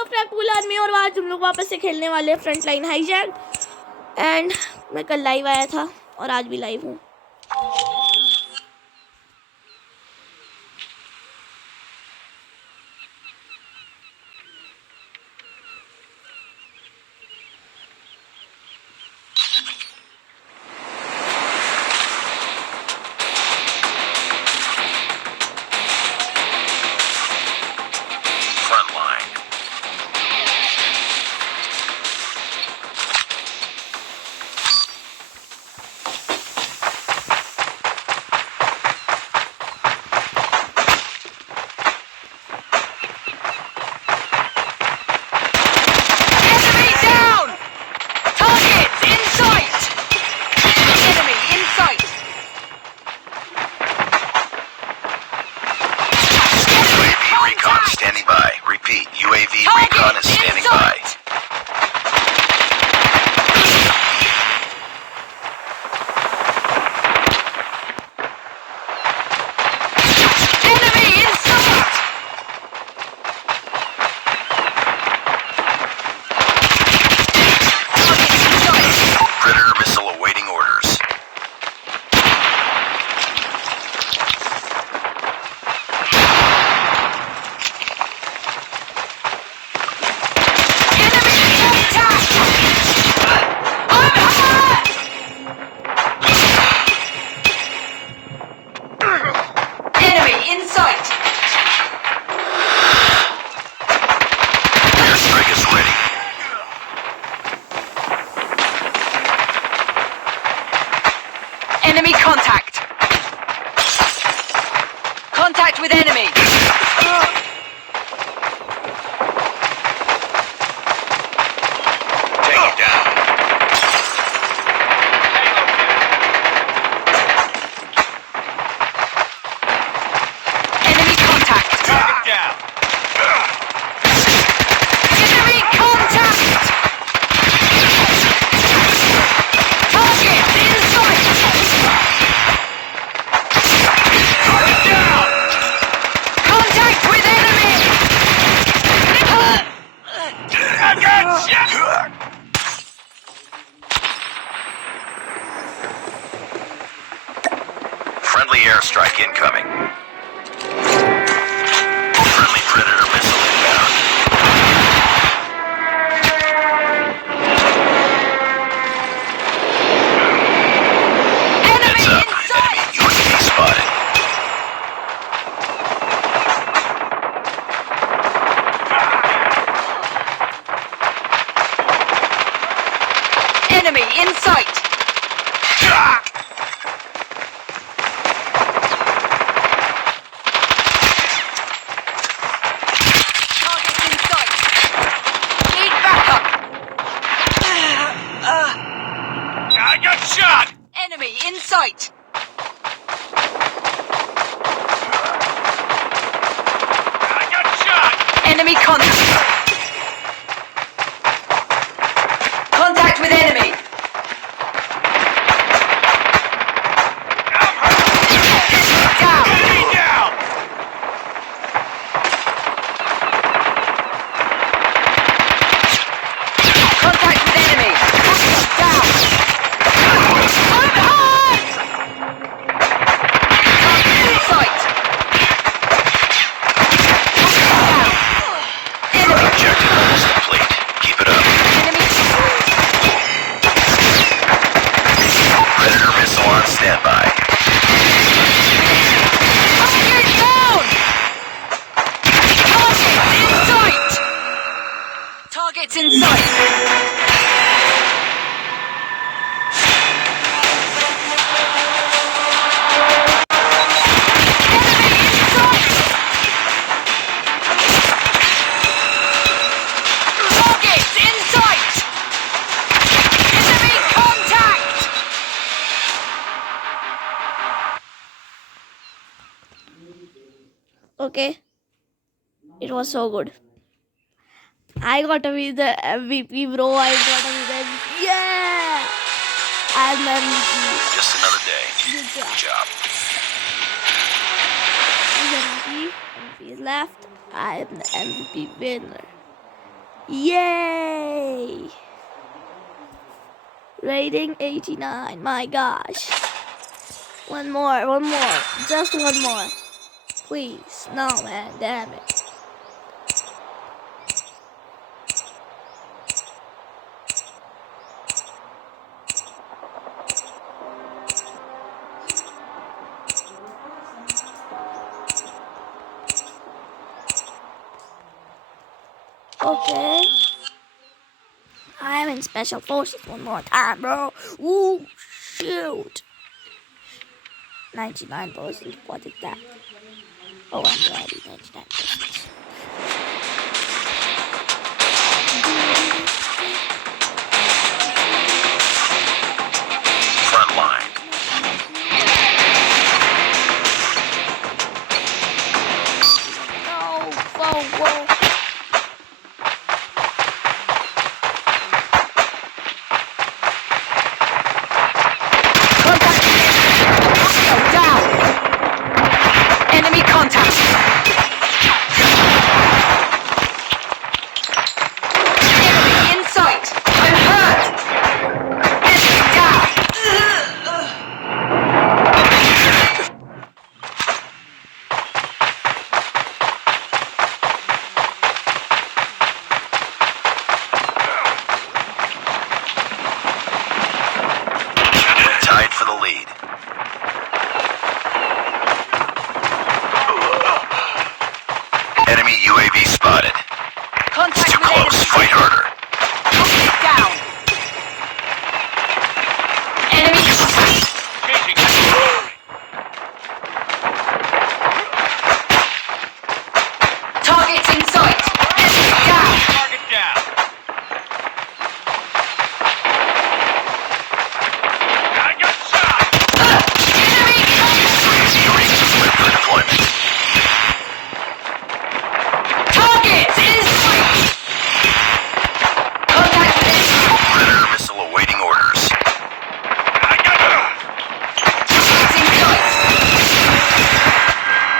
Hello क्रैकपूल army, और आज हम लोग वापस से खेलने वाले हैं फ्रंट लाइन हाईजैक। एंड मैं कल लाइव आया था और आज भी लाइव हूँ। Standing by. Repeat, UAV recon is standing by. Enemy in sight! Predator missile awaiting orders. Enemy contact! Contact with enemy! Take it down. Enemy contact! Take it down. Enemy contact! Target in sight! Target down. Contact with enemy! I got shot. Friendly airstrike incoming. Friendly Predator missile inbound. Enemy Heads up. in sight! Enemy UAV spotted. Enemy in sight! Target in sight! Need backup! I got shot. Enemy in sight! I got shot. Enemy contact! Contact with enemy! Down! Enemy down. Contact with enemy! Down! I'm hurt! Target in sight! Down! Enemy! Objective almost complete. Keep it up. Enemy! Predator missile on standby. Target down! Target in sight! Target's in sight! Enemy in sight! Target's in sight! Enemy contact! Okay, it was so good. I got to be the MVP, bro. I got to be the MVP. Yeah, I'm the MVP. Just another day. Good job. Good job. He's MVP. MVP is left. I am the MVP winner. Yay! Rating 89. My gosh. One more. Just one more. Please. No, man. Damn it. Okay. I'm in Special Forces one more time, bro. Ooh, shoot. 99%. What is that? Oh, I'm ready. 99%. Front line. No. Whoa. Down. Enemy contact. Enemy in sight. I'm hurt. Enemy down. Tied for the lead. Enemy UAV spotted. Contact Too with close. enemy. Fight harder. Down. Enemy. Targets in sight. Enemy down. Target down. I got shot. Enemy. Marines equipped for deployment. Targets in sight. Contact with enemy. Predator missile awaiting orders. I got Targets in sight.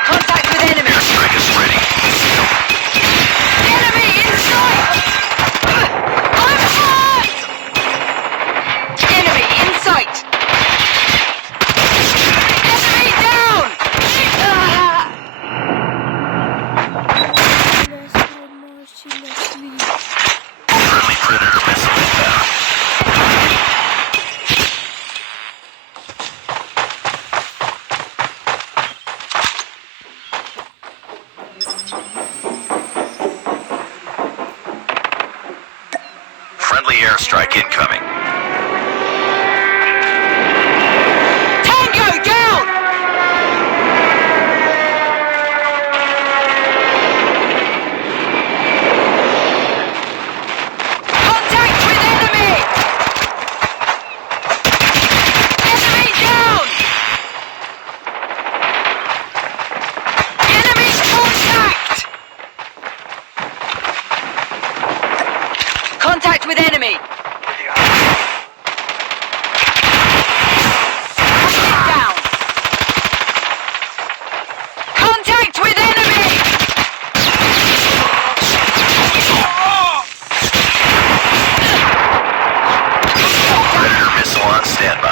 Contact with enemy. Airstrike is ready. Enemy in sight. I'm hurt. Enemy in sight. Enemy down. Friendly Predator missile inbound. Friendly airstrike incoming. Tango down. Contact with enemy. Enemy down. Enemy contact. Contact with enemy. Down. Contact with enemy. Predator missile on standby.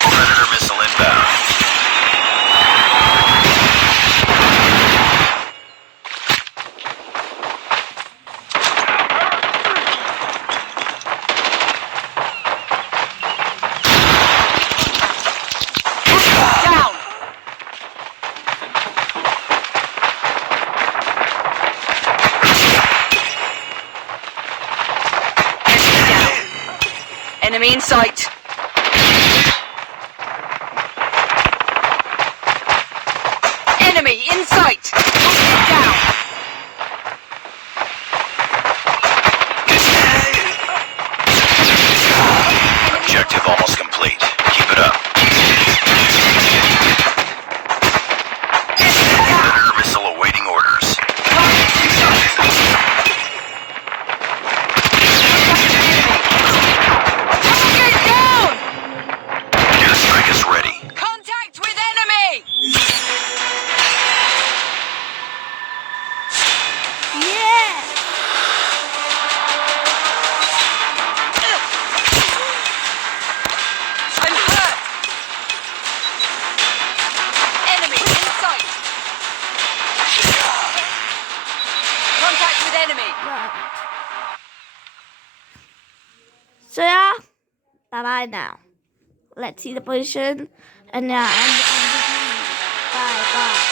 Predator missile inbound. Down. Enemy in sight. Enemy in sight. Down. Objective almost complete. Keep it up. Predator missile awaiting orders. Target down. Airstrike is ready. Contact with enemy. So yeah, bye bye now. Let's see the position. And yeah, bye bye.